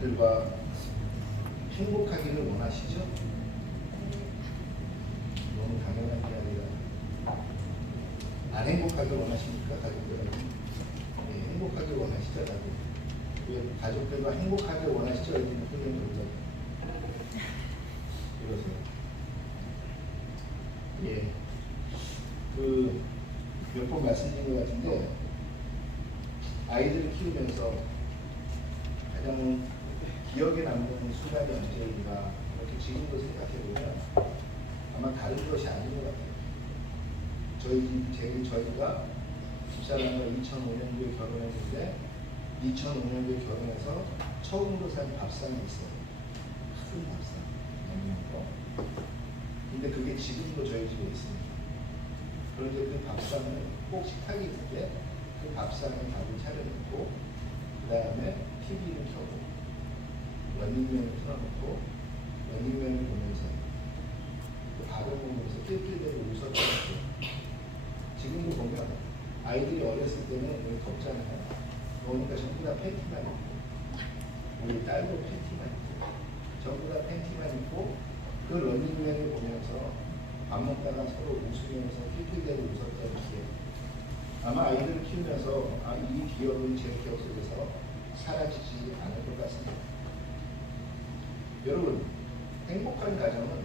가족들과 행복하기를 원하시죠? 너무 당연한 게 아니라 안 행복하길 원하십니까? 가족들은 행복하길 원하시죠? 가족들과 행복하길 원하시죠? 이렇게 표현을 이러세요. 예, 몇 번 말씀드린 것 같은데 아이들을 키우면서 가장 기억에 남는 순간이 언제인가 이렇게 지금도 생각해보면 아마 다른 것이 아닌 것 같아요. 저희가 집사람과 2005년도에 결혼했는데 2005년도에 결혼해서 처음으로 산 밥상이 있어요. 큰 밥상. 근데 그게 지금도 저희 집에 있습니다. 그런데 그 밥상은 꼭 식탁이 있는데 그 밥상에 밥을 차려놓고 그 다음에 TV를 켜고 런닝맨을 틀어놓고 런닝맨을 보면서 그 밥을 먹으면서 낄낄대고 웃었던 거. 지금도 보면 아이들이 어렸을 때는 여기 덥잖아요. 그러니까 전부 다 팬티만 입고 우리 딸도 팬티만 입고 전부 다 팬티만 입고 그 런닝맨을 보면서 밥 먹다가 서로 웃으면서 낄낄대고 웃었던 기억. 아마 아이들을 키우면서 이 기억은 제 기억 속에서 사라지지 않을 것 같습니다. 여러분, 행복한 가정은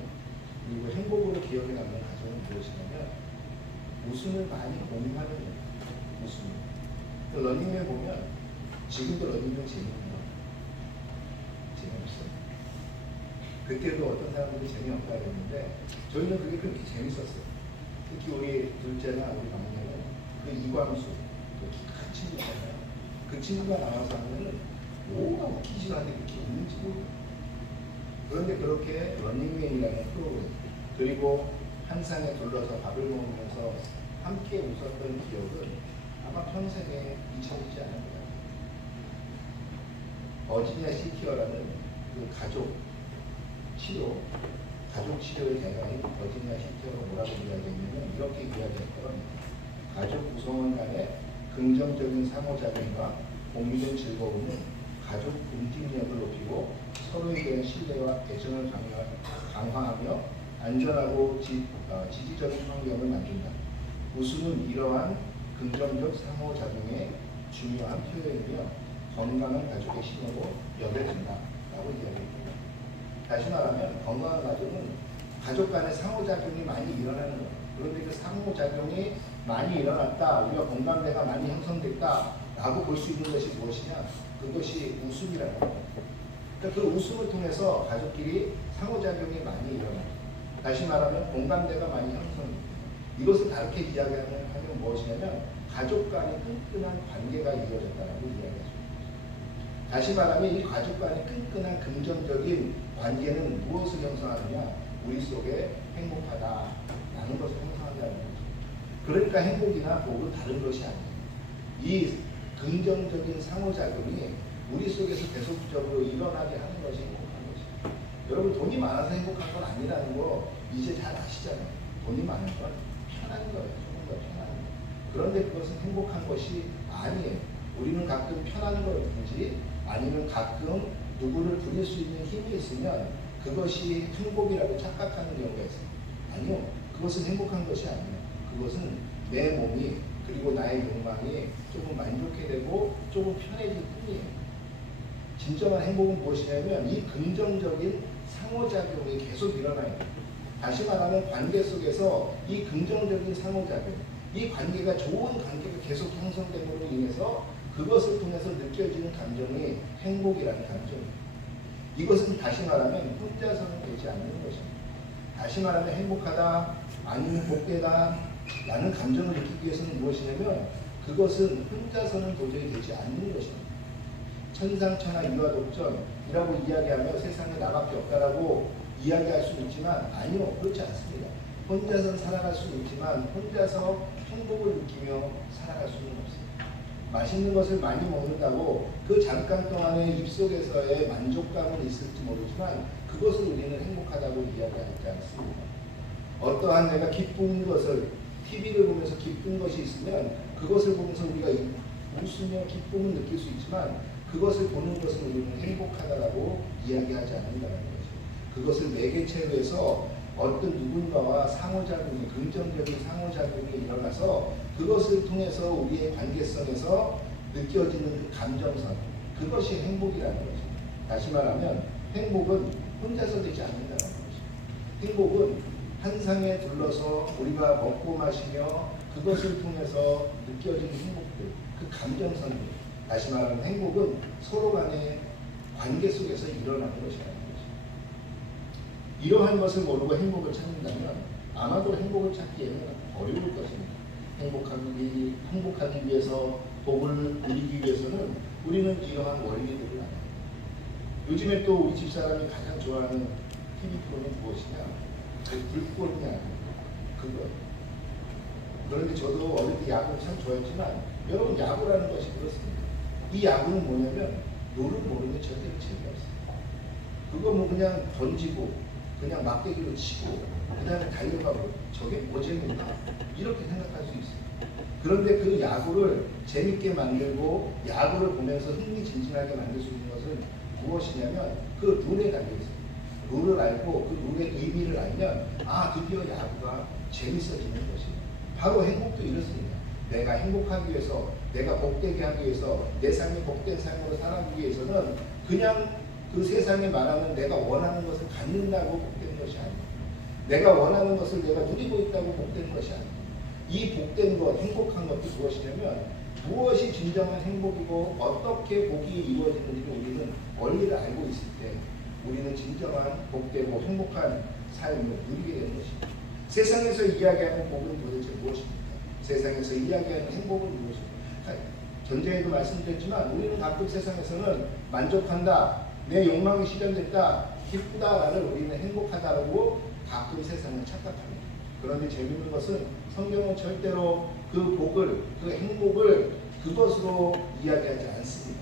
그리고 행복으로 기억에 남는 가정은 무엇이냐면 웃음을 많이 공유하는 거예요. 웃음. 그 런닝맨 보면 지금도 런닝맨 재미있나요? 재미없어요. 그때도 어떤 사람들이 재미없다 그랬는데 저희는 그게 그렇게 재밌었어요. 특히 우리 둘째나 우리 막내는 그 이광수, 그 큰 친구 있잖아요. 그 친구가 나와서 하면은 뭐가 웃기지도 않는데 그렇게 웃는지 모르겠어요. 그런데 그렇게 런닝맨이라는 프로그램 그리고 한 상에 둘러서 밥을 먹으면서 함께 웃었던 기억은 아마 평생에 잊혀지지 않을 것 같아요. 버지니아 시티어라는 그 가족 치료의 대가인 버지니아 시티어가 뭐라고 이야기했냐면 이렇게 이야기했던 가족 구성원 간의 긍정적인 상호작용과 공유된 즐거움은 가족 응집력을 높이고 서로에 대한 신뢰와 애정을 강화하며 안전하고 지지적인 환경을 만든다. 웃음은 이러한 긍정적 상호작용의 중요한 표현이며 건강한 가족의 신호로 여겨진다. 라고 이야기합니다. 다시 말하면 건강한 가족은 가족 간의 상호작용이 많이 일어나는 거예요. 그런데 그 상호작용이 많이 일어났다, 우리가 공감대가 많이 형성됐다 라고 볼 수 있는 것이 무엇이냐? 그것이 웃음이라는 거예요. 그러니까 그 웃음을 통해서 가족끼리 상호작용이 많이 일어나요. 다시 말하면 공감대가 많이 형성됩니다. 이것을 다르게 이야기하면 무엇이냐면 가족 간의 끈끈한 관계가 이루어졌다고 이야기하죠. 다시 말하면 이 가족 간의 끈끈한 긍정적인 관계는 무엇을 형성하느냐? 우리 속에 행복하다라는 것을 형성한다는 거죠. 그러니까 행복이나 복은 다른 것이 아니에요. 이 긍정적인 상호작용이 우리 속에서 계속적으로 일어나게 하는 것이 행복한 것이에요. 여러분 돈이 많아서 행복한 건 아니라는 거 이제 잘 아시잖아요. 돈이 많은 건 편한 거예요. 조금 더 편한 거예요. 그런데 그것은 행복한 것이 아니에요. 우리는 가끔 편한 거든지 아니면 가끔 누구를 부릴 수 있는 힘이 있으면 그것이 행복이라고 착각하는 경우가 있어요. 아니요. 그것은 행복한 것이 아니에요. 그것은 내 몸이 그리고 나의 욕망이 조금 만족해 되고 조금 편해질 뿐이에요. 진정한 행복은 무엇이냐면 이 긍정적인 상호작용이 계속 일어나요. 다시 말하면 관계 속에서 이 긍정적인 상호작용, 이 관계가 좋은 관계가 계속 형성됨으로 인해서 그것을 통해서 느껴지는 감정이 행복이라는 감정입니다. 이것은 다시 말하면 혼자서는 되지 않는 것입니다. 다시 말하면 행복하다, 아니면 복되다 라는 감정을 느끼기 위해서는 무엇이냐면 그것은 혼자서는 도저히 되지 않는 것입니다. 천상천하 이화독전이라고 이야기하며 세상에 나밖에 없다라고 이야기할 수는 있지만 아니요, 그렇지 않습니다. 혼자서는 살아갈 수는 있지만 혼자서 행복을 느끼며 살아갈 수는 없습니다. 맛있는 것을 많이 먹는다고 그 잠깐 동안의 입속에서의 만족감은 있을지 모르지만 그것을 우리는 행복하다고 이야기하지 않습니다. 어떠한 내가 기쁜 것을 TV를 보면서 기쁜 것이 있으면 그것을 보면서 우리가 웃으며 기쁨을 느낄 수 있지만 그것을 보는 것을 우리는 행복하다라고 이야기하지 않는다는 거죠. 그것을 매개체로 해서 어떤 누군가와 상호작용이, 긍정적인 상호작용이 일어나서 그것을 통해서 우리의 관계성에서 느껴지는 그 감정선, 그것이 행복이라는 거죠. 다시 말하면 행복은 혼자서 되지 않는다는 거죠. 행복은 한 상에 둘러서 우리가 먹고 마시며 그것을 통해서 느껴지는 행복들, 그 감정선들, 다시 말하면 행복은 서로 간의 관계 속에서 일어나는 것이라는 거죠. 이러한 것을 모르고 행복을 찾는다면 아마도 행복을 찾기에는 어려울 것입니다. 행복하기 위해서, 복을 누리기 위해서는 우리는 이러한 원리들을 알아야 합니다. 요즘에 또 우리 집사람이 가장 좋아하는 TV 프로는 무엇이냐? 불꽃이냐? 그거. 그런데 저도 어릴 때 야구를 참 좋아했지만 여러분, 야구라는 것이 그렇습니다. 이 야구는 뭐냐면 룰을 모르면 절대로 재미없어요. 그거 뭐 그냥 던지고 그냥 막대기로 치고 그 다음에 달려가고 저게 뭐 재미있나? 이렇게 생각할 수 있어요. 그런데 그 야구를 재밌게 만들고 야구를 보면서 흥미진진하게 만들 수 있는 것은 무엇이냐면 그 룰에 달려있어요. 룰을 알고 그 룰의 의미를 알면 드디어 야구가 재밌어지는 것입니다. 바로 행복도 이렇습니다. 내가 행복하기 위해서, 내가 복되게 하기 위해서, 내 삶이 복된 삶으로 살아가기 위해서는 그냥 그 세상에 말하는 내가 원하는 것을 갖는다고 복된 것이 아닙니다. 내가 원하는 것을 내가 누리고 있다고 복된 것이 아닙니다. 이 복된 것, 행복한 것도 무엇이냐면 무엇이 진정한 행복이고 어떻게 복이 이루어지는지 우리는 원리를 알고 있을 때 우리는 진정한 복되고 행복한 삶을 누리게 되는 것입니다. 세상에서 이야기하는 복은 도대체 무엇입니까? 세상에서 이야기하는 행복은 무엇입니까? 전쟁에도 말씀드렸지만 우리는 가끔 세상에서는 만족한다, 내 욕망이 실현됐다, 기쁘다라를 우리는 행복하다라고 가끔 세상을 착각합니다. 그런데 재미있는 것은 성경은 절대로 그 복을, 그 행복을 그것으로 이야기하지 않습니다.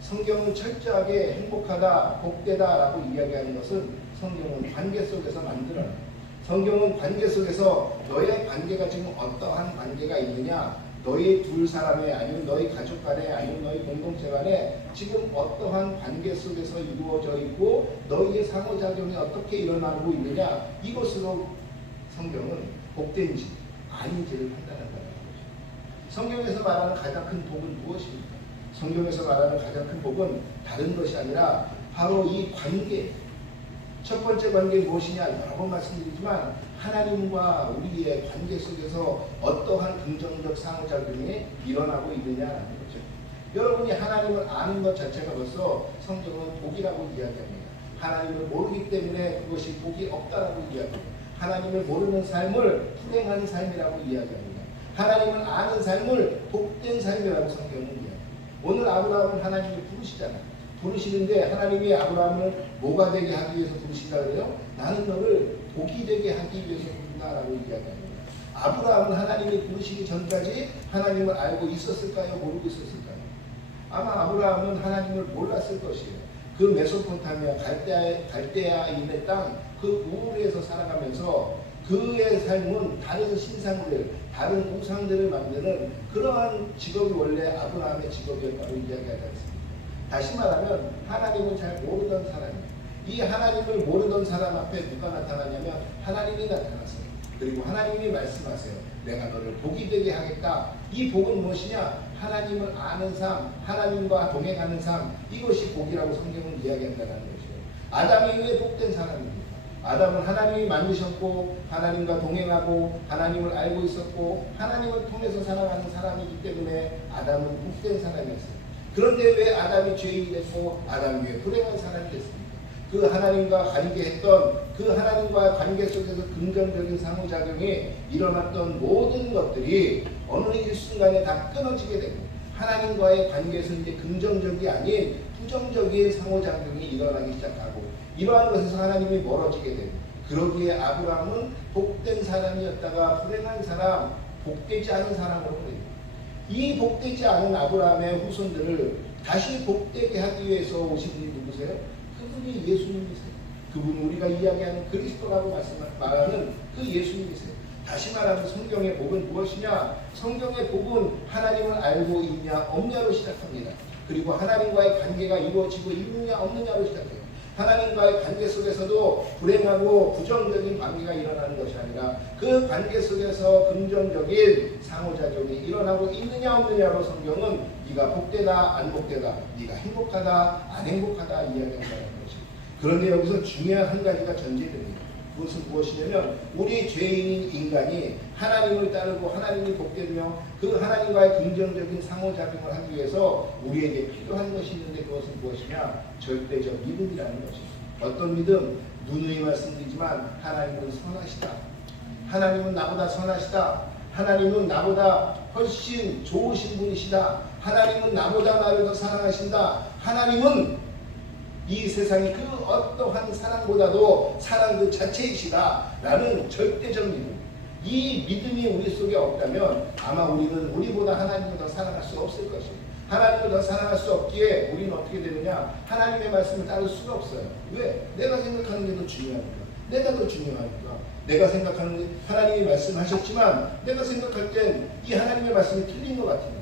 성경은 철저하게 행복하다, 복되다라고 이야기하는 것은 성경은 관계 속에서 만들어내요. 성경은 관계 속에서 너의 관계가 지금 어떠한 관계가 있느냐, 너희 둘 사람의 아니면 너희 가족 간에 아니면 너희 공동체 간에 지금 어떠한 관계 속에서 이루어져 있고 너희의 상호작용이 어떻게 일어나고 있느냐, 이것으로 성경은 복된지 아닌지를 판단한다는 거죠. 성경에서 말하는 가장 큰 복은 무엇입니까? 성경에서 말하는 가장 큰 복은 다른 것이 아니라 바로 이 관계. 첫 번째 관계는 무엇이냐? 여러 번 말씀드리지만 하나님과 우리의 관계 속에서 어떠한 긍정적 상호작용이 일어나고 있느냐라는 거죠. 여러분이 하나님을 아는 것 자체가 벌써 성경은 복이라고 이야기합니다. 하나님을 모르기 때문에 그것이 복이 없다라고 이야기합니다. 하나님을 모르는 삶을 불행한 삶이라고 이야기합니다. 하나님을 아는 삶을 복된 삶이라고 성경은 이야기합니다. 오늘 아브라함은 하나님이 부르시잖아요. 부르시는데 하나님이 아브라함을 뭐가 되게 하기 위해서 부르신다 그래요? 나는 너를 복이 되게 하기 위해서 부른다라고 이야기합니다. 아브라함은 하나님이 부르시기 전까지 하나님을 알고 있었을까요? 모르고 있었을까요? 아마 아브라함은 하나님을 몰랐을 것이에요. 그 메소포타미아 갈대아인의 땅, 그 우르에서 살아가면서 그의 삶은 다른 신상들, 다른 우상들을 만드는 그러한 직업이 원래 아브라함의 직업이었다고 이야기하지 않습니까? 다시 말하면 하나님을 잘 모르던 사람이에요. 이 하나님을 모르던 사람 앞에 누가 나타나냐면 하나님이 나타났어요. 그리고 하나님이 말씀하세요. 내가 너를 복이 되게 하겠다. 이 복은 무엇이냐? 하나님을 아는 삶, 하나님과 동행하는 삶, 이것이 복이라고 성경은 이야기한다는 것이에요. 아담이 왜 복된 사람입니까? 아담은 하나님이 만드셨고 하나님과 동행하고 하나님을 알고 있었고 하나님을 통해서 살아가는 사람이기 때문에 아담은 복된 사람이었어요. 그런데 왜 아담이 죄인이 됐고 아담이 왜 불행한 사람이 됐습니까? 그 하나님과 관계했던 그 하나님과의 관계 속에서 긍정적인 상호작용이 일어났던 모든 것들이 어느 일순간에 다 끊어지게 되고 하나님과의 관계에서 이제 긍정적이 아닌 부정적인 상호작용이 일어나기 시작하고 이러한 것에서 하나님이 멀어지게 되고 그러기에 아브라함은 복된 사람이었다가 불행한 사람, 복되지 않은 사람으로 보입니다. 이 복되지 않은 아브라함의 후손들을 다시 복되게 하기 위해서 오신 분이 누구세요? 그분이 예수님이세요. 그분은 우리가 이야기하는 그리스도라고 말하는 그 예수님이세요. 다시 말하면 성경의 복은 무엇이냐? 성경의 복은 하나님을 알고 있냐 없냐로 시작합니다. 그리고 하나님과의 관계가 이루어지고 있느냐 없느냐로 시작해요. 하나님과의 관계 속에서도 불행하고 부정적인 관계가 일어나는 것이 아니라 그 관계 속에서 긍정적인 상호작용이 일어나고 있느냐 없느냐로 성경은 네가 복되다 안 복되다, 네가 행복하다 안 행복하다 이야기한다는 것입니다. 그런데 여기서 중요한 한 가지가 전제됩니다. 그것은 무엇이냐면 우리 죄인인 인간이 하나님을 따르고 하나님이 복되며 그 하나님과의 긍정적인 상호작용을 하기 위해서 우리에게 필요한 것이 있는데 그것은 무엇이냐? 절대적 믿음이라는 것입니다. 어떤 믿음? 누누이 말씀드리지만 하나님은 선하시다. 하나님은 나보다 선하시다. 하나님은 나보다 훨씬 좋으신 분이시다. 하나님은 나보다 나를 더 사랑하신다. 하나님은 이 세상의 그 어떠한 사랑보다도 사랑 그 자체이시다 라는 절대적 믿음. 이 믿음이 우리 속에 없다면 아마 우리는 우리보다 하나님을 더 사랑할 수 없을 것입니다. 하나님을 더 사랑할 수 없기에 우리는 어떻게 되느냐? 하나님의 말씀을 따를 수가 없어요. 왜? 내가 생각하는 게 더 중요하니까. 내가 더 중요하니까. 내가 생각하는 게 하나님이 말씀하셨지만 내가 생각할 땐 이 하나님의 말씀이 틀린 것 같으니까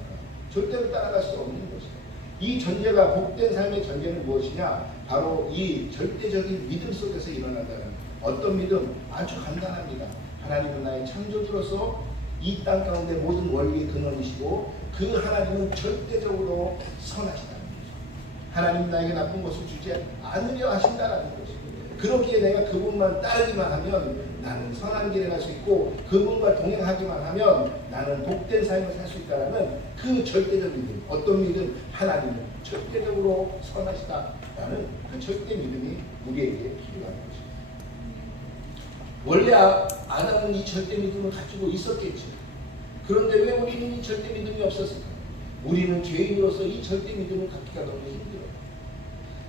절대로 따라갈 수 없는 것이에요. 이 전제가 복된 삶의 전제는 무엇이냐? 바로 이 절대적인 믿음 속에서 일어난다는 어떤 믿음? 아주 간단합니다. 하나님은 나의 창조주로서 이 땅 가운데 모든 원리의 근원이시고 그 하나님은 절대적으로 선하시다는 거죠. 하나님은 나에게 나쁜 것을 주지 않으려 하신다는 것입니다. 그렇기에 내가 그분만 따르기만 하면 나는 선한 길에 갈 수 있고 그분과 동행하기만 하면 나는 복된 삶을 살 수 있다는 그 절대적 믿음. 어떤 믿음? 하나님은 절대적으로 선하시다라는 그 절대 믿음이 우리에게 필요한 것입니다. 원래 아담은 이 절대 믿음을 가지고 있었겠죠. 그런데 왜 우리는 이 절대 믿음이 없었을까? 우리는 죄인으로서 이 절대 믿음을 갖기가 너무 힘들어요.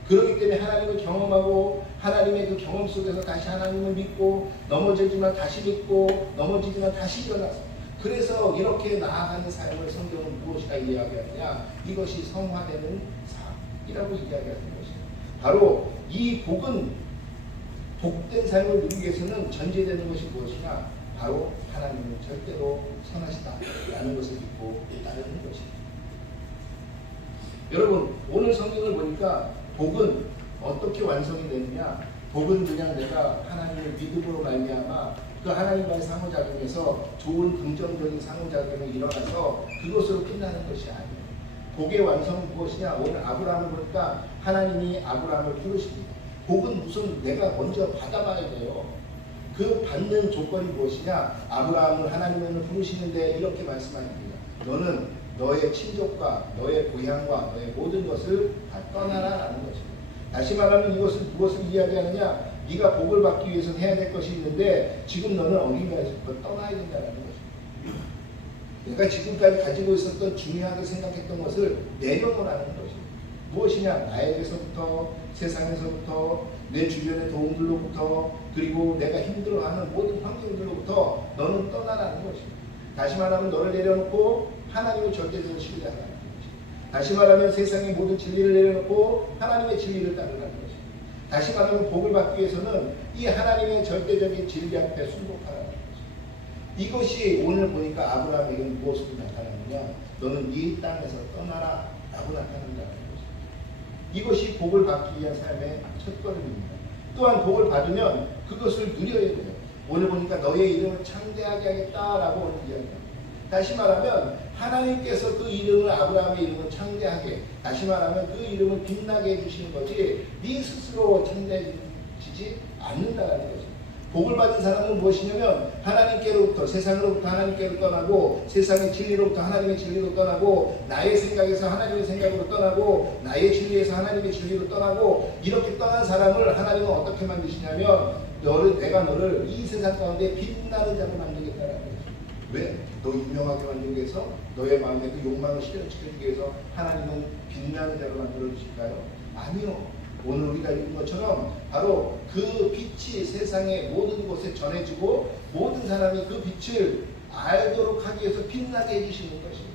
그렇기 때문에 하나님을 경험하고 하나님의 그 경험 속에서 다시 하나님을 믿고 넘어지지만 다시 믿고 넘어지지만 다시 일어나서 그래서 이렇게 나아가는 삶을 성경은 무엇이라 이야기하느냐? 이것이 성화되는 삶이라고 이야기하는 것입니다. 바로 이 복은 복된 삶을 누리기 위해서는 전제되는 것이 무엇이냐? 바로 하나님은 절대로 선하시다라는 것을 믿고 따르는 것입니다. 여러분 오늘 성경을 보니까 복은 어떻게 완성이 되느냐? 복은 그냥 내가 하나님을 믿음으로 말미암아 그 하나님과의 상호작용에서 좋은 긍정적인 상호작용이 일어나서 그것으로 끝나는 것이 아니에요. 복의 완성은 무엇이냐? 오늘 아브라함을 보니까 하나님이 아브라함을 부르십니다. 복은 무슨 내가 먼저 받아봐야 돼요. 그 받는 조건이 무엇이냐? 아브라함을 하나님을 부르시는데 이렇게 말씀하십니다. 너는 너의 친족과 너의 고향과 너의 모든 것을 다 떠나라라는 것입니다. 다시 말하면 이것은 무엇을 이야기하느냐? 네가 복을 받기 위해서는 해야 될 것이 있는데 지금 너는 어딘가에서 그걸 떠나야 된다는 것입니다. 내가 지금까지 가지고 있었던 중요하게 생각했던 것을 내려놓으라는 것입니다. 무엇이냐? 나에게서부터 세상에서부터 내 주변의 도움들로부터 그리고 내가 힘들어하는 모든 환경들로부터 너는 떠나라는 것입니다. 다시 말하면 너를 내려놓고 하나님을 절대적으로 신뢰하라는 것입니다. 다시 말하면 세상의 모든 진리를 내려놓고 하나님의 진리를 따르라는 것입니다. 다시 말하면 복을 받기 위해서는 이 하나님의 절대적인 진리 앞에 순복하라는 것입니다. 이것이 오늘 보니까 아브라함에게는 무엇으로 나타나느냐? 너는 네 땅에서 떠나라 라고 나타난다는 것입니다. 이것이 복을 받기 위한 삶의 첫걸음입니다. 또한 복을 받으면 그것을 누려야 돼요. 오늘 보니까 너의 이름을 창대하게 하겠다라고 오늘 이야기합니다. 다시 말하면 하나님께서 그 이름을 아브라함의 이름을 창대하게 다시 말하면 그 이름을 빛나게 해주시는 거지 네 스스로 창대해지지 않는다는 거죠. 복을 받은 사람은 무엇이냐면 하나님께로부터 세상으로부터 하나님께로 떠나고 세상의 진리로부터 하나님의 진리로 떠나고 나의 생각에서 하나님의 생각으로 떠나고 나의 진리에서 하나님의 진리로 떠나고 이렇게 떠난 사람을 하나님은 어떻게 만드시냐면 내가 너를 이 세상 가운데 빛나는 자로 만들겠다라는 거죠. 왜? 너 유명하게 만들기 위해서 너의 마음에 그 욕망을 실현시키기 위해서 하나님은 빛나는 자로 만들어 주실까요? 아니요. 오늘 우리가 읽은 것처럼 바로 그 빛이 세상의 모든 곳에 전해지고 모든 사람이 그 빛을 알도록 하기 위해서 빛나게 해주시는 것입니다.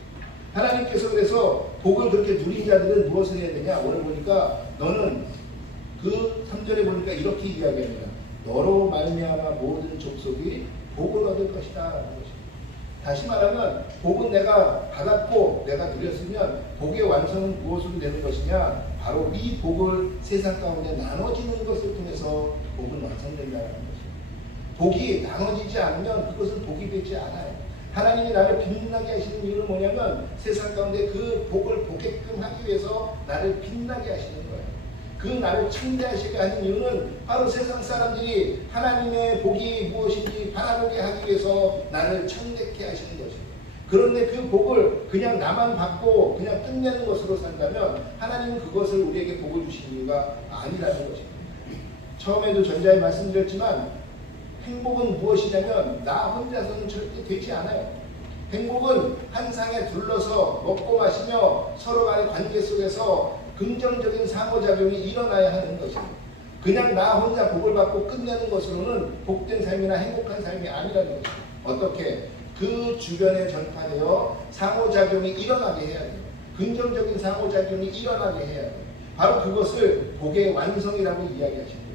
하나님께서 그래서 복을 그렇게 누린 자들은 무엇을 해야 되냐? 오늘 보니까 너는 그 3절에 보니까 이렇게 이야기합니다. 너로 말미암아 모든 족속이 복을 얻을 것이다 라는 것입니다. 다시 말하면 복은 내가 받았고 내가 누렸으면 복의 완성은 무엇으로 되는 것이냐? 바로 이 복을 세상 가운데 나눠지는 것을 통해서 복은 완성된다는 것이죠. 복이 나눠지지 않으면 그것은 복이 되지 않아요. 하나님이 나를 빛나게 하시는 이유는 뭐냐면 세상 가운데 그 복을 보게끔 하기 위해서 나를 빛나게 하시는 거예요. 그 나를 창대하시게 하는 이유는 바로 세상 사람들이 하나님의 복이 무엇인지 바라보게 하기 위해서 나를 창대케 하시는 것입니다. 그런데 그 복을 그냥 나만 받고 그냥 끝내는 것으로 산다면 하나님은 그것을 우리에게 복을 주신 이유가 아니라는 것입니다. 처음에도 전자에 말씀드렸지만 행복은 무엇이냐면 나 혼자서는 절대 되지 않아요. 행복은 한 상에 둘러서 먹고 마시며 서로 간의 관계 속에서 긍정적인 상호작용이 일어나야 하는 것입니다. 그냥 나 혼자 복을 받고 끝내는 것으로는 복된 삶이나 행복한 삶이 아니라는 것입니다. 어떻게? 그 주변에 전파되어 상호작용이 일어나게 해야 돼요. 긍정적인 상호작용이 일어나게 해야 돼요. 바로 그것을 복의 완성이라고 이야기하십니다.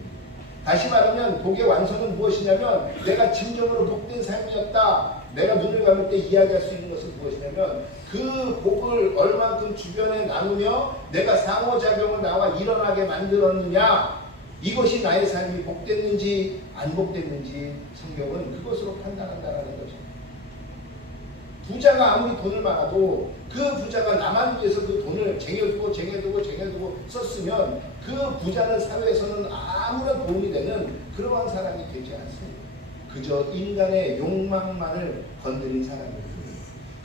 다시 말하면 복의 완성은 무엇이냐면 내가 진정으로 복된 삶이었다. 내가 눈을 감을 때 이야기할 수 있는 것은 무엇이냐면 그 복을 얼만큼 주변에 나누며 내가 상호작용을 나와 일어나게 만들었느냐, 이것이 나의 삶이 복됐는지 안 복됐는지 성경은 그것으로 판단한다는 것입니다. 부자가 아무리 돈을 많아도 그 부자가 나만 위해서 그 돈을 쟁여두고 썼으면 그 부자는 사회에서는 아무런 도움이 되는 그러한 사람이 되지 않습니다. 그저 인간의 욕망만을 건드린 사람입니다.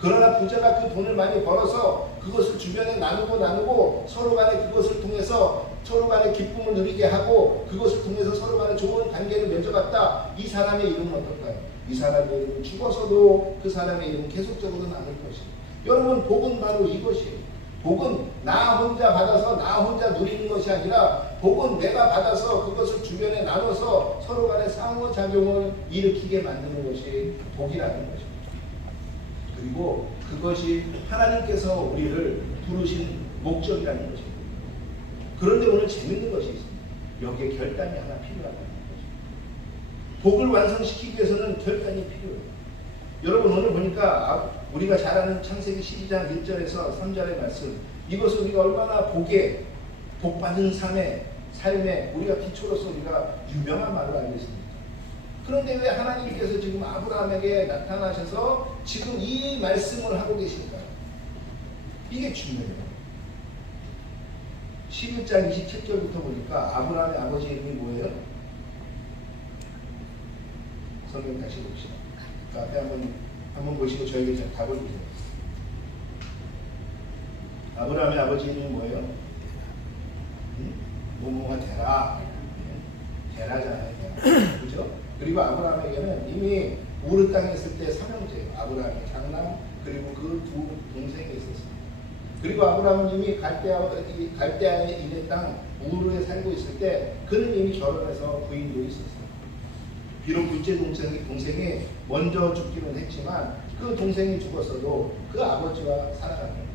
그러나 부자가 그 돈을 많이 벌어서 그것을 주변에 나누고 서로 간에 그것을 통해서 서로 간에 기쁨을 누리게 하고 그것을 통해서 서로 간에 좋은 관계를 맺어갔다. 이 사람의 이름은 어떨까요? 이 사람의 이름은 죽어서도 그 사람의 이름은 계속적으로 남을 것입니다. 여러분, 복은 바로 이것이에요. 복은 나 혼자 받아서 나 혼자 누리는 것이 아니라 복은 내가 받아서 그것을 주변에 나눠서 서로 간의 상호작용을 일으키게 만드는 것이 복이라는 것입니다. 그리고 그것이 하나님께서 우리를 부르신 목적이라는 것입니다. 그런데 오늘 재밌는 것이 있습니다. 여기에 결단이 하나 필요하다는 것입니다. 복을 완성시키기 위해서는 결단이 필요해요. 여러분, 오늘 보니까 우리가 잘 아는 창세기 12장 1절에서 3절의 말씀, 이것을 우리가 얼마나 복받은 삶에 우리가 기초로서 우리가 유명한 말로 알고 있습니다. 그런데 왜 하나님께서 지금 아브라함에게 나타나셔서 지금 이 말씀을 하고 계실까요? 이게 중요해요. 11장 27절부터 보니까 아브라함의 아버지 이름이 뭐예요? 성경 다시 봅시다. 그 앞에 한번 보시고 저에게 답을 주세요. 아브라함의 아버지 이름이 뭐예요? 모모가 데라. 데라잖아요. 데라. 그죠? 그리고 아브라함에게는 이미 우르 땅에 있을 때 삼형제예요. 아브라함의 장남 그리고 그 두 동생이 있었습니다. 그리고 아브라함은 이미 갈대아의 이대 땅 우르에 살고 있을 때 그는 이미 결혼해서 부인도 있었어요. 비록 둘째 동생이 먼저 죽기는 했지만 그 동생이 죽었어도 그 아버지와 살아갑니다.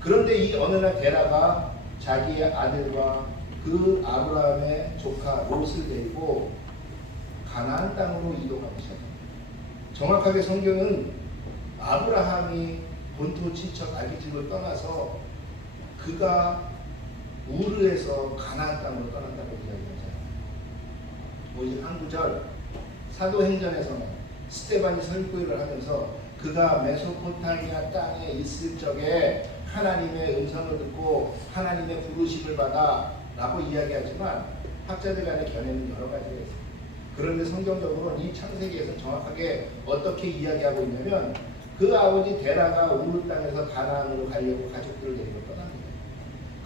그런데 이 어느 날 데라가 자기의 아들과 그 아브라함의 조카 롯을 데리고 가나안 땅으로 이동하기 시작합니다. 정확하게 성경은 아브라함이 본토 친척 아비집을 떠나서 그가 우르에서 가나안 땅으로 떠난다고 이야기하잖아요. 오직 한 구절, 사도행전에서는 스데반이 설교를 하면서 그가 메소포타미아 땅에 있을 적에 하나님의 음성을 듣고 하나님의 부르심을 받아 라고 이야기하지만 학자들 간의 견해는 여러 가지가 있습니다. 그런데 성경적으로는 이 창세기에서 정확하게 어떻게 이야기하고 있냐면 그 아버지 데라가 우르 땅에서 가나안으로 가려고 가족들을 데리고 떠납니다.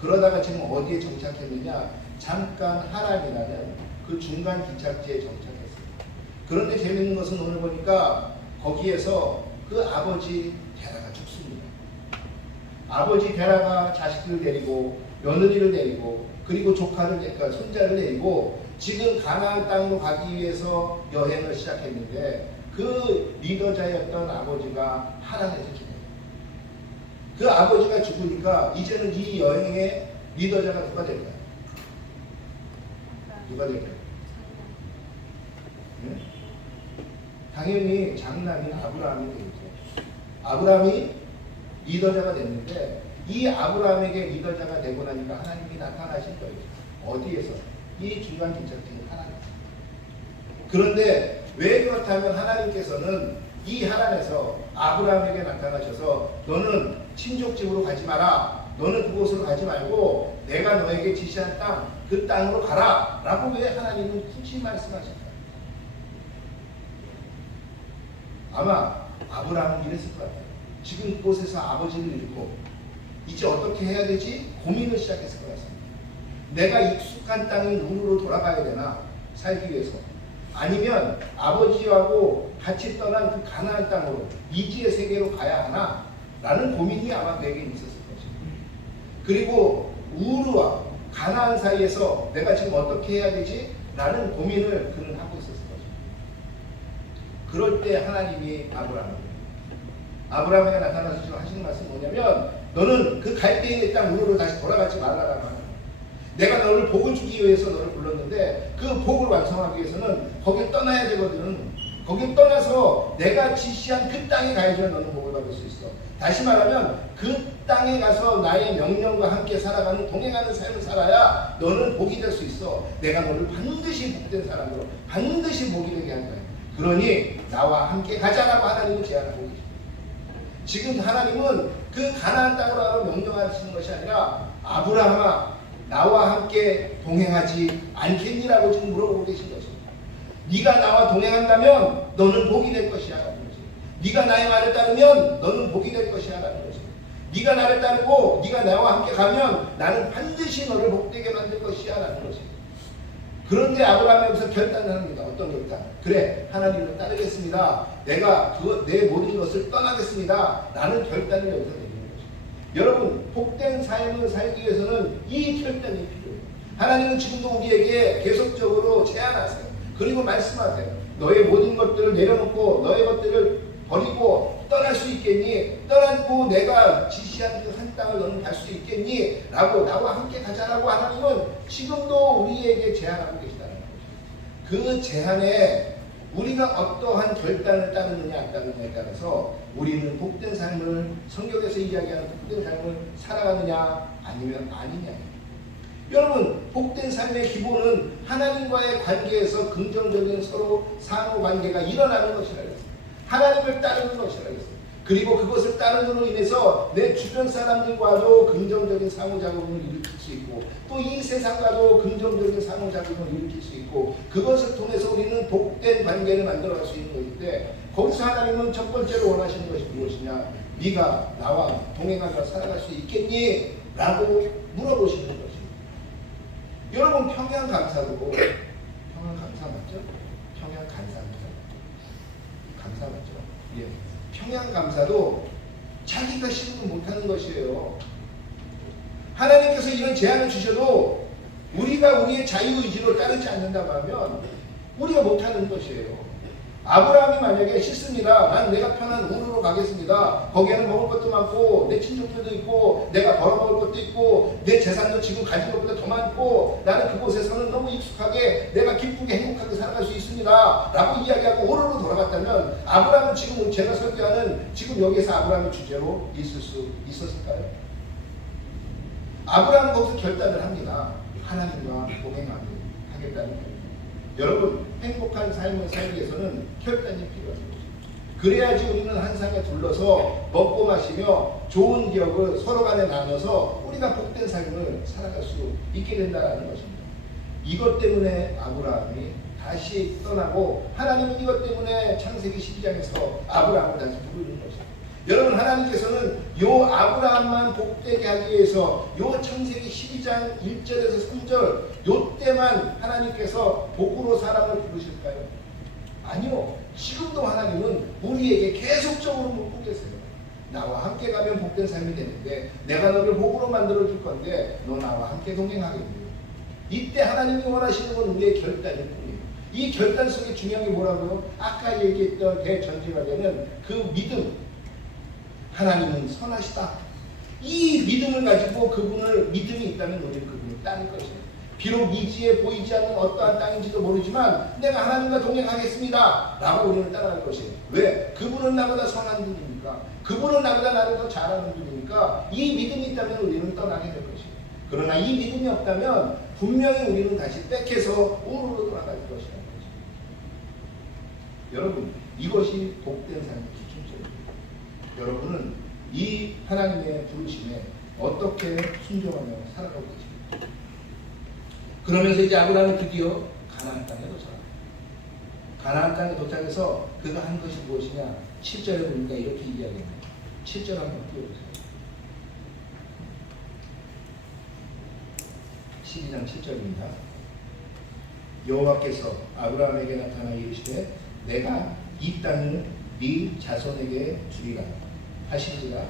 그러다가 지금 어디에 정착했느냐? 잠깐 하란이라는 그 중간 기착지에 정착했습니다. 그런데 재밌는 것은 오늘 보니까 거기에서 그 아버지 데라가 죽습니다. 아버지 데라가 자식들을 데리고 며느리를 데리고 그리고 그러니까 손자를 데리고 지금 가나안 땅으로 가기 위해서 여행을 시작했는데 그 리더자였던 아버지가 하란에서 죽어요. 그 아버지가 죽으니까 이제는 이 여행의 리더자가 누가 될까요? 누가 될까요? 네? 당연히 장남인 아브라함이 되겠죠. 아브라함이 리더자가 됐는데 이 아브라함에게 리더자가 되고 나니까 하나님이 나타나신 거예요. 어디에서? 이 중간 기착된 하나님. 그런데 왜 그렇다면 하나님께서는 이 하란에서 아브라함에게 나타나셔서 너는 친족집으로 가지 마라. 너는 그곳으로 가지 말고 내가 너에게 지시한 땅, 그 땅으로 가라. 라고 왜 하나님은 굳이 말씀하실까요? 아마 아브라함은 이랬을 것 같아요. 지금 이곳에서 아버지를 잃고 이제 어떻게 해야 되지? 고민을 시작했을 것 같습니다. 내가 익숙한 땅인 우르로 돌아가야 되나? 살기 위해서. 아니면 아버지하고 같이 떠난 그 가나안 땅으로 이지의 세계로 가야 하나? 라는 고민이 아마 내게 있었을 것입니다. 그리고 우르와 가나안 사이에서 내가 지금 어떻게 해야 되지? 라는 고민을 그는 하고 있었을 것입니다. 그럴 때 하나님이 아브라함에게 나타나서 하시는 말씀이 뭐냐면 너는 그 갈대인의 땅 우르로 다시 돌아가지 말라라고 하는 거예요. 내가 너를 복을 주기 위해서 너를 불렀는데 그 복을 완성하기 위해서는 거길 떠나야 되거든. 거길 떠나서 내가 지시한 그 땅에 가야지만 너는 복을 받을 수 있어. 다시 말하면 그 땅에 가서 나의 명령과 함께 살아가는 동행하는 삶을 살아야 너는 복이 될 수 있어. 내가 너를 반드시 복된 사람으로 반드시 복이 되게 할 거야. 그러니 나와 함께 가자라고 하나님은 제안하고 계십니다. 지금 하나님은 그 가나안 땅으로 가라고 명령하시는 것이 아니라 아브라함아 나와 함께 동행하지 않겠니라고 지금 물어보고 계신 것입니다. 네가 나와 동행한다면 너는 복이 될 것이야 라는 것입니다. 네가 나의 말을 따르면 너는 복이 될 것이야 라는 것입니다. 네가 나를 따르고 네가 나와 함께 가면 나는 반드시 너를 복되게 만들 것이야 라는 것입니다. 그런데 아브라함이 여기서 결단을 합니다. 어떤 결단? 그래 하나님을 따르겠습니다. 내가 내 모든 것을 떠나겠습니다. 라는 결단을 여기서 내리는 것입니다. 여러분 복된 삶을 살기 위해서는 이 결단이 필요해요. 하나님은 지금도 우리에게 계속적으로 제안하세요. 그리고 말씀하세요. 너의 모든 것들을 내려놓고 너의 것들을 버리고 떠날 수 있겠니? 떠나고 내가 지시한 그 한 땅을 너는 갈 수 있겠니? 라고 나와 함께 가자라고 하나님은 지금도 우리에게 제안하고 계시다는 거죠. 그 제안에 우리가 어떠한 결단을 따르느냐 안 따르느냐에 따라서 우리는 복된 삶을 성경에서 이야기하는 복된 삶을 살아가느냐 아니면 아니냐. 여러분 복된 삶의 기본은 하나님과의 관계에서 긍정적인 서로 상호관계가 일어나는 것이라 했습니다. 하나님을 따르는 것이라 했습니다. 그리고 그것을 따름으로 인해서 내 주변 사람들과도 긍정적인 상호작용을 일으킬 수 있고 또 이 세상과도 긍정적인 상호작용을 일으킬 수 있고 그것을 통해서 우리는 복된 관계를 만들어갈 수 있는 것인데 거기서 하나님은 첫 번째로 원하시는 것이 무엇이냐? 네가 나와 동행하며 살아갈 수 있겠니? 라고 물어보시는 것입니다. 여러분 평양감사도 평양감사 맞죠? 평양감사입니다. 감사 맞죠? 예. 평양감사도 자기가 싫으면 못하는 것이에요. 하나님께서 이런 제안을 주셔도 우리가 우리의 자유의지로 따르지 않는다고 하면 우리가 못하는 것이에요. 아브라함이 만약에 싫습니다. 난 내가 편한 우르로 가겠습니다. 거기에는 먹을 것도 많고 내 친족들도 있고 내가 벌어먹을 것도 있고 내 재산도 지금 가진 것보다 더 많고 나는 그곳에서는 너무 익숙하게 내가 기쁘게 행복하게 살아갈 수 있습니다. 라고 이야기하고 우르로 돌아갔다면 아브라함은 지금 제가 설교하는 지금 여기에서 아브라함의 주제로 있을 수 있었을까요? 아브라함은 거기서 결단을 합니다. 하나님과 동행하겠다는 거예요. 여러분 행복한 삶을 살기 위해서는 결단이 필요합니다. 그래야지 우리는 한 상에 둘러서 먹고 마시며 좋은 기억을 서로 간에 나눠서 우리가 복된 삶을 살아갈 수 있게 된다는 것입니다. 이것 때문에 아브라함이 다시 떠나고 하나님은 이것 때문에 창세기 12장에서 아브라함을 다시 부르는 것입니다. 여러분 하나님께서는 요 아브라함만 복되게 하기 위해서 요 창세기 12장 1절에서 3절 요 때만 하나님께서 복으로 사람을 부르실까요? 아니요. 지금도 하나님은 우리에게 계속적으로 묻고 계세요. 나와 함께 가면 복된 삶이 되는데 내가 너를 복으로 만들어줄 건데 너 나와 함께 동행하겠니? 이때 하나님이 원하시는 건 우리의 결단일 뿐이에요. 이 결단 속에 중요한 게 뭐라고요? 아까 얘기했던 대전제가 그 믿음. 하나님은 선하시다. 이 믿음을 가지고 그분을 믿음이 있다면 우리는 그분을 따를 것이에요. 비록 미지에 보이지 않는 어떠한 땅인지도 모르지만 내가 하나님과 동행하겠습니다 라고 우리는 따라갈 것이에요. 왜? 그분은 나보다 선한 분이니까, 그분은 나보다 나를 더 잘하는 분이니까 이 믿음이 있다면 우리는 떠나게 될 것이에요. 그러나 이 믿음이 없다면 분명히 우리는 다시 백해서 오르로 돌아갈 것이라는 거죠. 여러분, 이것이 복된 삶의 기준점입니다. 여러분은 이 하나님의 부르심에 어떻게 순종하며 살아가고 계십니까? 그러면서 이제 아브라함이 드디어 가나안 땅에 도착합니다. 가나안 땅에 도착해서 그가 한 것이 무엇이냐? 7절에 보니까 이렇게 이야기합니다. 7절 한번 띄워보세요. 12장 7절입니다. 여호와께서 아브라함에게 나타나 이르시되 내가 이 땅을 네 자손에게 주리라 하신지라.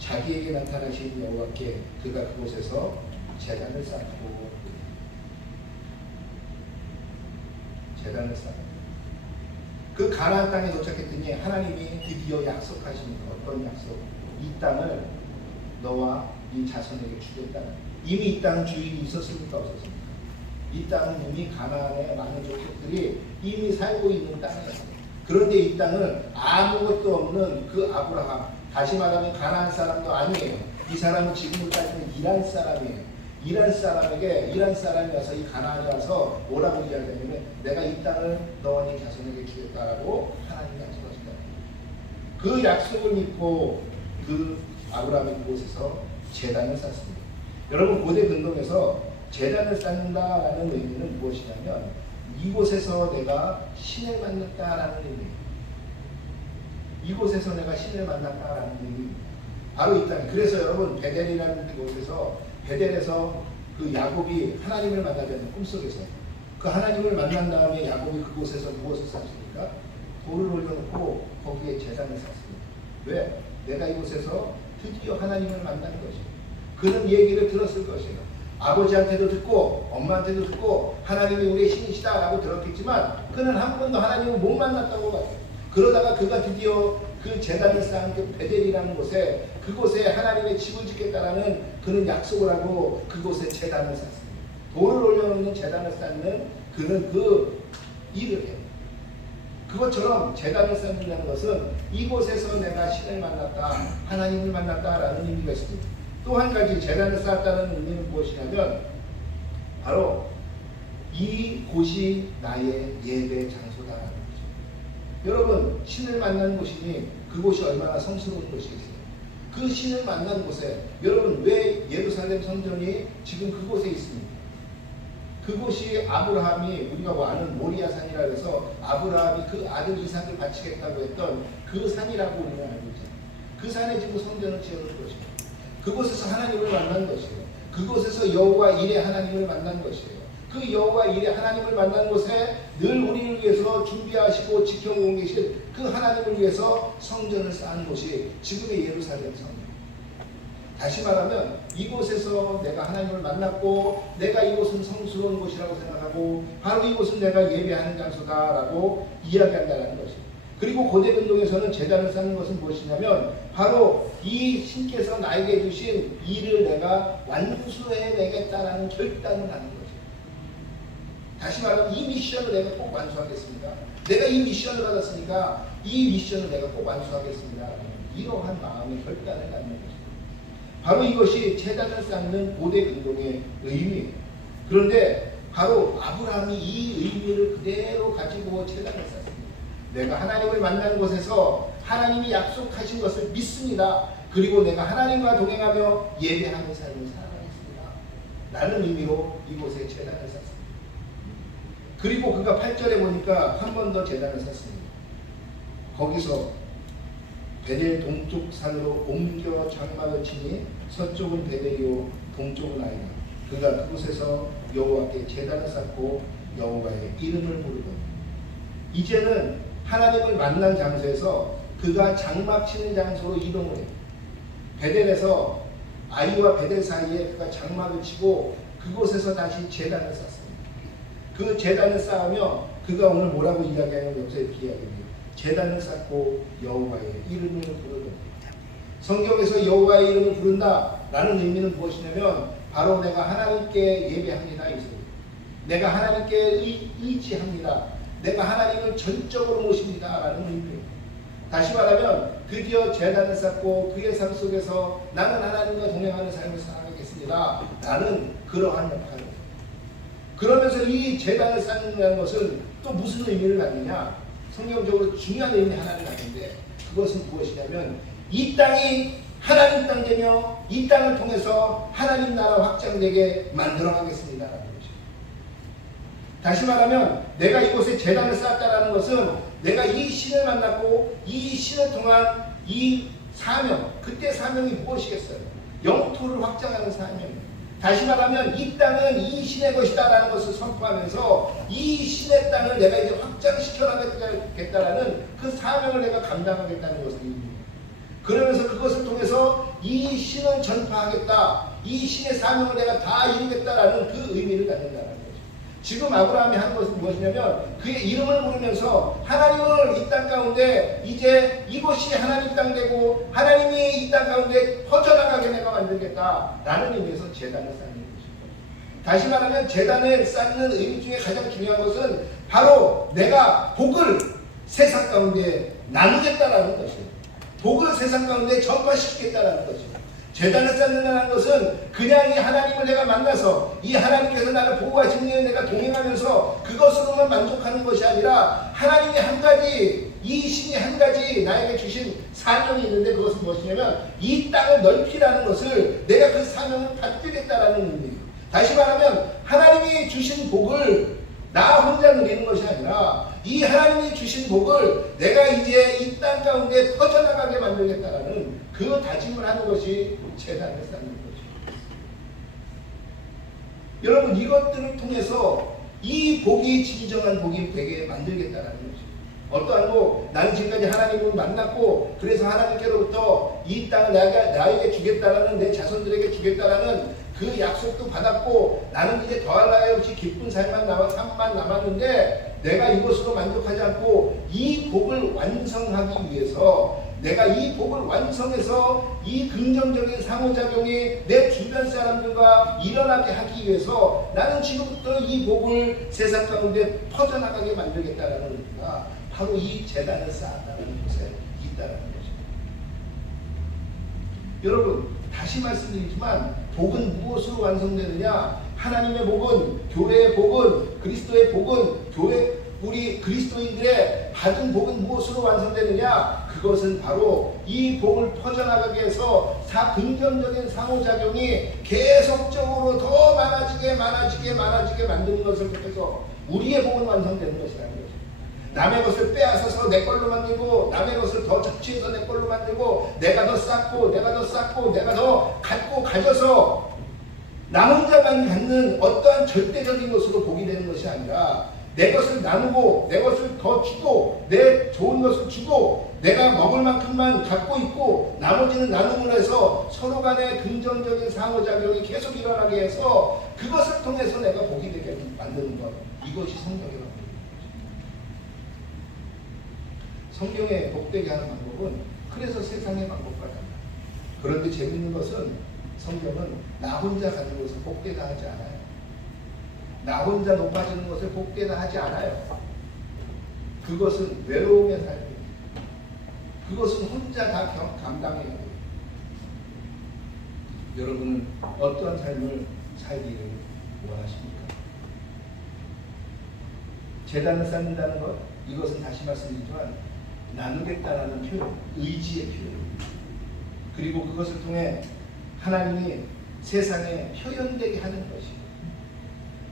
자기에게 나타나신 여호와께 그가 그곳에서 제단을 쌓고 그 가나안 땅에 도착했더니 하나님이 드디어 약속하십니다. 어떤 약속? 이 땅을 너와 네 자손에게 주겠다. 이미 이 땅 주인이 있었습니까? 없었습니까? 이 땅은 이미 가나안의 많은 족속들이 이미 살고 있는 땅이에요. 그런데 이 땅은 아무것도 없는 그 아브라함, 다시 말하면 가나안 사람도 아니에요. 이 사람은 지금으로 따지면 이란 사람이에요. 이란 사람이 와서 이 가나안에 와서 뭐라고 이야기하냐면 내가 이 땅을 너와 네 자손에게 주겠다라고 하나님이 약속하신다. 그 약속을 믿고 그 아브라함이 그곳에서 제단을 쌓습니다. 여러분, 고대 근동에서 제단을 쌓는다라는 의미는 무엇이냐면 이곳에서 내가 신을 만났다라는 의미예요. 이곳에서 내가 신을 만났다라는 의미입니다. 바로 이 땅. 그래서 여러분, 베델이라는 곳에서, 베델에서 그 야곱이 하나님을 만나자는 꿈속에서 그 하나님을 만난 다음에 야곱이 그곳에서 무엇을 쌓습니까? 돌을 올려놓고 거기에 제단을 쌓습니다. 왜? 내가 이곳에서 드디어 하나님을 만난 것이에요. 그는 얘기를 들었을 것이에요. 아버지한테도 듣고 엄마한테도 듣고 하나님이 우리의 신이시다 라고 들었겠지만 그는 한 번도 하나님을 못 만났다고 봐요. 그러다가 그가 드디어 그 제단을 쌓은 그 베델이라는 곳에, 그곳에 하나님의 집을 짓겠다라는 그는 약속을 하고 그곳에 제단을 쌓습니다. 돌을 올려놓는 제단을 쌓는 그는 그 일을 해요. 그것처럼 제단을 쌓는다는 것은 이곳에서 내가 신을 만났다, 하나님을 만났다라는 의미가 있습니다. 또 한 가지 제단을 쌓았다는 의미는 무엇이냐면 바로 이 곳이 나의 예배 장소다라는 거죠. 여러분, 신을 만난 곳이니 그곳이 얼마나 성스러운 곳이겠어요. 그 신을 만난 곳에, 여러분, 왜 예루살렘 성전이 지금 그곳에 있습니까? 그곳이 아브라함이, 우리가 아는 모리아산이라고 해서 아브라함이 그 아들 이삭을 바치겠다고 했던 그 산이라고 우리는 알고 있잖아요. 그 산에 지금 성전을 지어놓은 것이에요. 그곳에서 하나님을 만난 것이에요. 그곳에서 여호와 일의 하나님을 만난 것이에요. 그 여호와 일의 하나님을 만난 곳에 늘 우리를 위해서 준비하시고 지켜오고 계신 그 하나님을 위해서 성전을 쌓은 곳이 지금의 예루살렘 성전. 다시 말하면 이곳에서 내가 하나님을 만났고 내가 이곳은 성스러운 곳이라고 생각하고 바로 이곳은 내가 예배하는 장소다라고 이야기한다는 것입니다. 그리고 고대 근동에서는 제단을 쌓는 것은 무엇이냐면 바로 이 신께서 나에게 주신 일을 내가 완수해내겠다라는 결단을 하는 거죠. 다시 말하면 이 미션을 내가 꼭 완수하겠습니다. 내가 이 미션을 받았으니까 이 미션을 내가 꼭 완수하겠습니다. 이러한 마음의 결단을 갖는 거죠. 바로 이것이 제단을 쌓는 고대 근동의 의미예요. 그런데 바로 아브라함이 이 의미를 그대로 가지고 제단을 쌓습니다. 내가 하나님을 만나는 곳에서 하나님이 약속하신 것을 믿습니다. 그리고 내가 하나님과 동행하며 예배하는 삶을 살아가겠습니다. 라는 의미로 이곳에 제단을 쌓습니다. 그리고 그가 8절에 보니까 한 번 더 제단을 쌓습니다. 거기서 베델 동쪽 산으로 옮겨 장막을 치니 서쪽은 베델이요 동쪽은 아이라. 그가 그곳에서 여호와께 제단을 쌓고 여호와의 이름을 부르고 이제는 하나님을 만난 장소에서 그가 장막 치는 장소로 이동을 해요. 베델에서 아이와 베델 사이에 그가 장막을 치고 그곳에서 다시 제단을 쌓습니다. 그 제단을 쌓으며 그가 오늘 뭐라고 이야기하냐면 여기서 이렇게 이야기합니다. 제단을 쌓고 여호와의 이름을 부르더니 성경에서 여호와의 이름을 부른다라는 의미는 무엇이냐면 바로 내가 하나님께 예배합니다. 내가 하나님께 의지합니다. 내가 하나님을 전적으로 모십니다. 라는 의미예요. 다시 말하면 드디어 제단을 쌓고 그의 삶 속에서 나는 하나님과 동행하는 삶을 살아가겠습니다. 라는 그러한 역할을. 그러면서 이 제단을 쌓는다는 것은 또 무슨 의미를 갖느냐? 성경적으로 중요한 의미 하나를 갖는데 그것은 무엇이냐면 이 땅이 하나님 땅 되며 이 땅을 통해서 하나님 나라 확장되게 만들어 가겠습니다. 라는 것이죠. 다시 말하면 내가 이곳에 제단을 쌓았다는 것은 내가 이 신을 만났고 이 신을 통한 이 사명, 그때 사명이 무엇이겠어요? 영토를 확장하는 사명이에요. 다시 말하면 이 땅은 이 신의 것이다 라는 것을 선포하면서 이 신의 땅을 내가 이제 확장시켜 나가겠다라는 그 사명을 내가 감당하겠다는 것을 의미해요. 그러면서 그것을 통해서 이 신을 전파하겠다, 이 신의 사명을 내가 다 이루겠다라는 그 의미를 갖는다는 거죠. 지금 아브라함이 한 것은 무엇이냐면 그의 이름을 부르면서 하나님을 이 땅 가운데 이제 이곳이 하나님 땅 되고 하나님이 이 땅 가운데 퍼져나가게 내가 만들겠다라는 의미에서 제단을 쌓는 것입니다. 다시 말하면 제단을 쌓는 의미 중에 가장 중요한 것은 바로 내가 복을 세상 가운데 나누겠다라는 것이에요. 복을 세상 가운데 전파시키겠다라는 것이에요. 제단을 쌓는다는 것은 그냥 이 하나님을 내가 만나서 이 하나님께서 나를 보호하시는 내가 동행하면서 그것으로만 만족하는 것이 아니라 하나님이 한 가지, 이 신이 한 가지 나에게 주신 사명이 있는데 그것은 무엇이냐면 이 땅을 넓히라는 것을 내가 그 사명을 받들겠다라는 의미예요. 다시 말하면 하나님이 주신 복을 나 혼자 누리는 것이 아니라 이 하나님이 주신 복을 내가 이제 이 땅 가운데 퍼져나가게 만들겠다라는 그 다짐을 하는 것이 제단을 쌓는 것입니다. 여러분 이것들을 통해서 이 복이 진정한 복이 되게 만들겠다라는 것입니다. 어떠한 복, 나는 지금까지 하나님을 만났고 그래서 하나님께로부터 이 땅을 나에게 주겠다라는 내 자손들에게 주겠다라는 그 약속도 받았고 나는 이제 더할 나위 없이 기쁜 삶만 남았는데 내가 이것으로 만족하지 않고 이 복을 완성하기 위해서 내가 이 복을 완성해서 이 긍정적인 상호작용이 내 주변 사람들과 일어나게 하기 위해서 나는 지금부터 이 복을 세상 가운데 퍼져나가게 만들겠다라는 의미가 바로 이 제단을 쌓았다는 것에 있다는 것입니다. 여러분 다시 말씀드리지만 복은 무엇으로 완성되느냐? 하나님의 복은, 교회의 복은, 그리스도의 복은, 우리 그리스도인들의 받은 복은 무엇으로 완성되느냐? 그것은 바로 이 복을 퍼져나가게 해서 긍정적인 상호작용이 계속적으로 더 많아지게 만드는 것을 통해서 우리의 복은 완성되는 것이라는 거죠. 남의 것을 빼앗아서 내 걸로 만들고 남의 것을 더 착취해서 내 걸로 만들고 내가 더 쌓고 내가 더 갖고 가져서 나 혼자만 갖는 어떠한 절대적인 것으로 복이 되는 것이 아니라 내 것을 나누고 내 것을 더 주고 내 좋은 것을 주고 내가 먹을 만큼만 갖고 있고 나머지는 나눔을 해서 서로 간의 긍정적인 상호작용이 계속 일어나게 해서 그것을 통해서 내가 복이 되게 만드는 것, 이것이 성경의 방법입니다. 성경의 복되게 하는 방법은 그래서 세상의 방법과 달라. 그런데 재밌는 것은 성경은 나 혼자 가는 것을 복되다 하지 않아요. 나 혼자 높아지는 것을 복되다 하지 않아요. 그것은 외로움의 삶이에요. 그것은 혼자 다 감당해야 돼요. 여러분은 어떠한 삶을 살기를 원하십니까? 제단을 쌓는다는 것, 이것은 다시 말씀드리지만 나누겠다라는 표현, 의지의 표현입니다. 그리고 그것을 통해 하나님이 세상에 표현되게 하는 것이에요.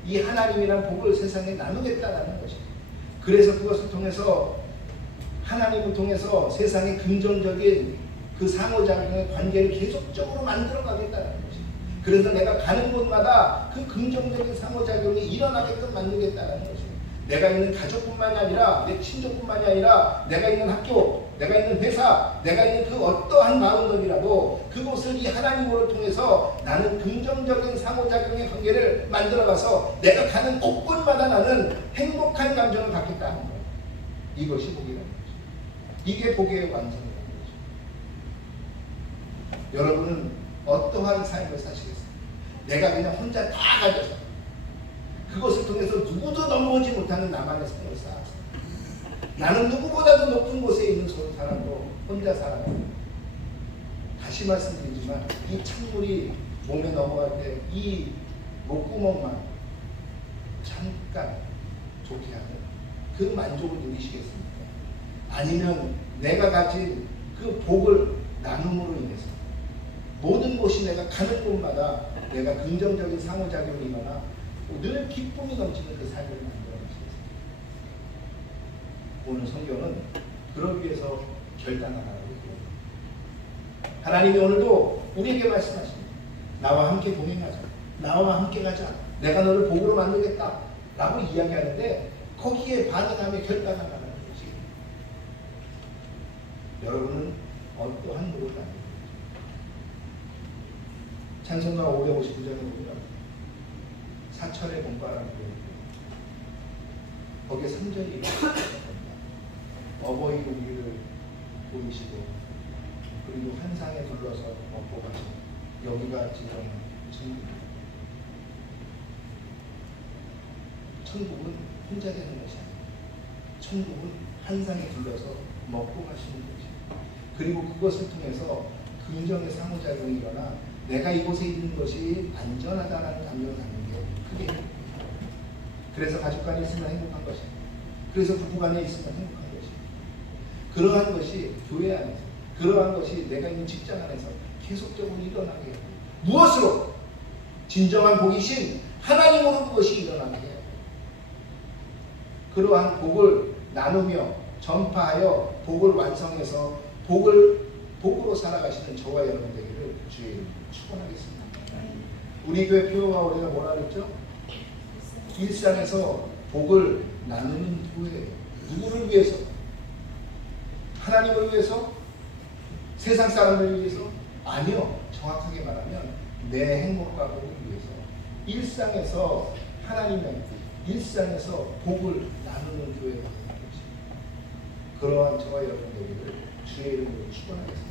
이 하나님이란 복을 세상에 나누겠다라는 것이에요. 그래서 그것을 통해서 하나님을 통해서 세상에 긍정적인 그 상호작용의 관계를 계속적으로 만들어가겠다는 것이에요. 그래서 내가 가는 곳마다 그 긍정적인 상호작용이 일어나게끔 만들겠다는 것이에요. 내가 있는 가족뿐만이 아니라 내 친족뿐만이 아니라 내가 있는 학교, 내가 있는 회사, 내가 있는 그 어떠한 마음들이라도 그곳을 이 하나님을 통해서 나는 긍정적인 상호작용의 관계를 만들어가서 내가 가는 곳곳마다 나는 행복한 감정을 갖겠다는 거예요. 이것이 복이라는 거죠. 이게 복의 완성이라는 거죠. 여러분은 어떠한 삶을 사시겠습니까? 내가 그냥 혼자 다 가져서 그것을 통해서 누구도 넘어오지 못하는 나만의 삶을 쌓았어. 나는 누구보다도 높은 곳에 있는 사람도 혼자 살아가고, 다시 말씀드리지만 이 찬물이 몸에 넘어갈 때 이 목구멍만 잠깐 좋게 하는 그 만족을 누리시겠습니까? 아니면 내가 가진 그 복을 나눔으로 인해서 모든 곳이 내가 가는 곳마다 내가 긍정적인 상호작용이 일어나 늘 기쁨이 넘치는 그 삶을 만들어 가시겠습니다. 오늘 성경은 그러기 위해서 결단하라고 얘기합니다. 하나님이 오늘도 우리에게 말씀하십니다. 나와 함께 동행하자. 나와 함께 가자. 내가 너를 복으로 만들겠다 라고 이야기하는데 거기에 반응하며 결단하라는 것이, 여러분은 어떠한 노력을 안 합니까? 찬송가 559장에 보면 사철의 본가라는 게 거기에 3절이 어버이도 우리를 보이시고 그리고 환상에 둘러서 먹고 가시고 여기가 지금 천국입니다. 천국은 혼자 되는 것이 아닙니다. 천국은 환상에 둘러서 먹고 가시는 것입니다. 그리고 그것을 통해서 긍정의 상호작용이 일어나 내가 이곳에 있는 것이 안전하다는 감정을 갖는 게 크게 행복합니다. 그래서 가족 간에 있으면 행복한 것입니다. 그래서 부부 간에 있으면 행복한 것입니다. 그러한 것이 교회 안에서, 그러한 것이 내가 있는 직장 안에서 계속적으로 일어나게 해요. 무엇으로? 진정한 복이신 하나님으로 그것이 일어나게 해요. 그러한 복을 나누며 전파하여 복을 완성해서 복으로 살아가시는 저와 여러분 되기를 주의 이름으로 축원하겠습니다. 우리 교회 표어가 우리가 뭐라 그랬죠? 일상에서 복을 나누는 교회예요. 누구를 위해서? 하나님을 위해서? 세상 사람들을 위해서? 아니요. 정확하게 말하면 내 행복과 복을 위해서 일상에서 하나님의 일상에서 복을 나누는 교회가 되는 것입니다. 그러한 저와 여러분 되기를 주의 이름으로 축원하겠습니다.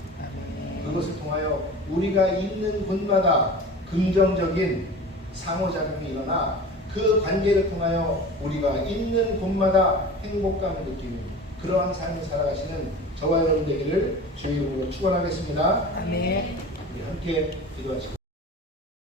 그것을 통하여 우리가 있는 곳마다 긍정적인 상호작용이 일어나 그 관계를 통하여 우리가 있는 곳마다 행복감을 느끼는 그러한 삶을 살아가시는 저와 여러분 되기를 주의 이름으로 축원하겠습니다. 아멘. 우리 함께 기도하시겠습니다.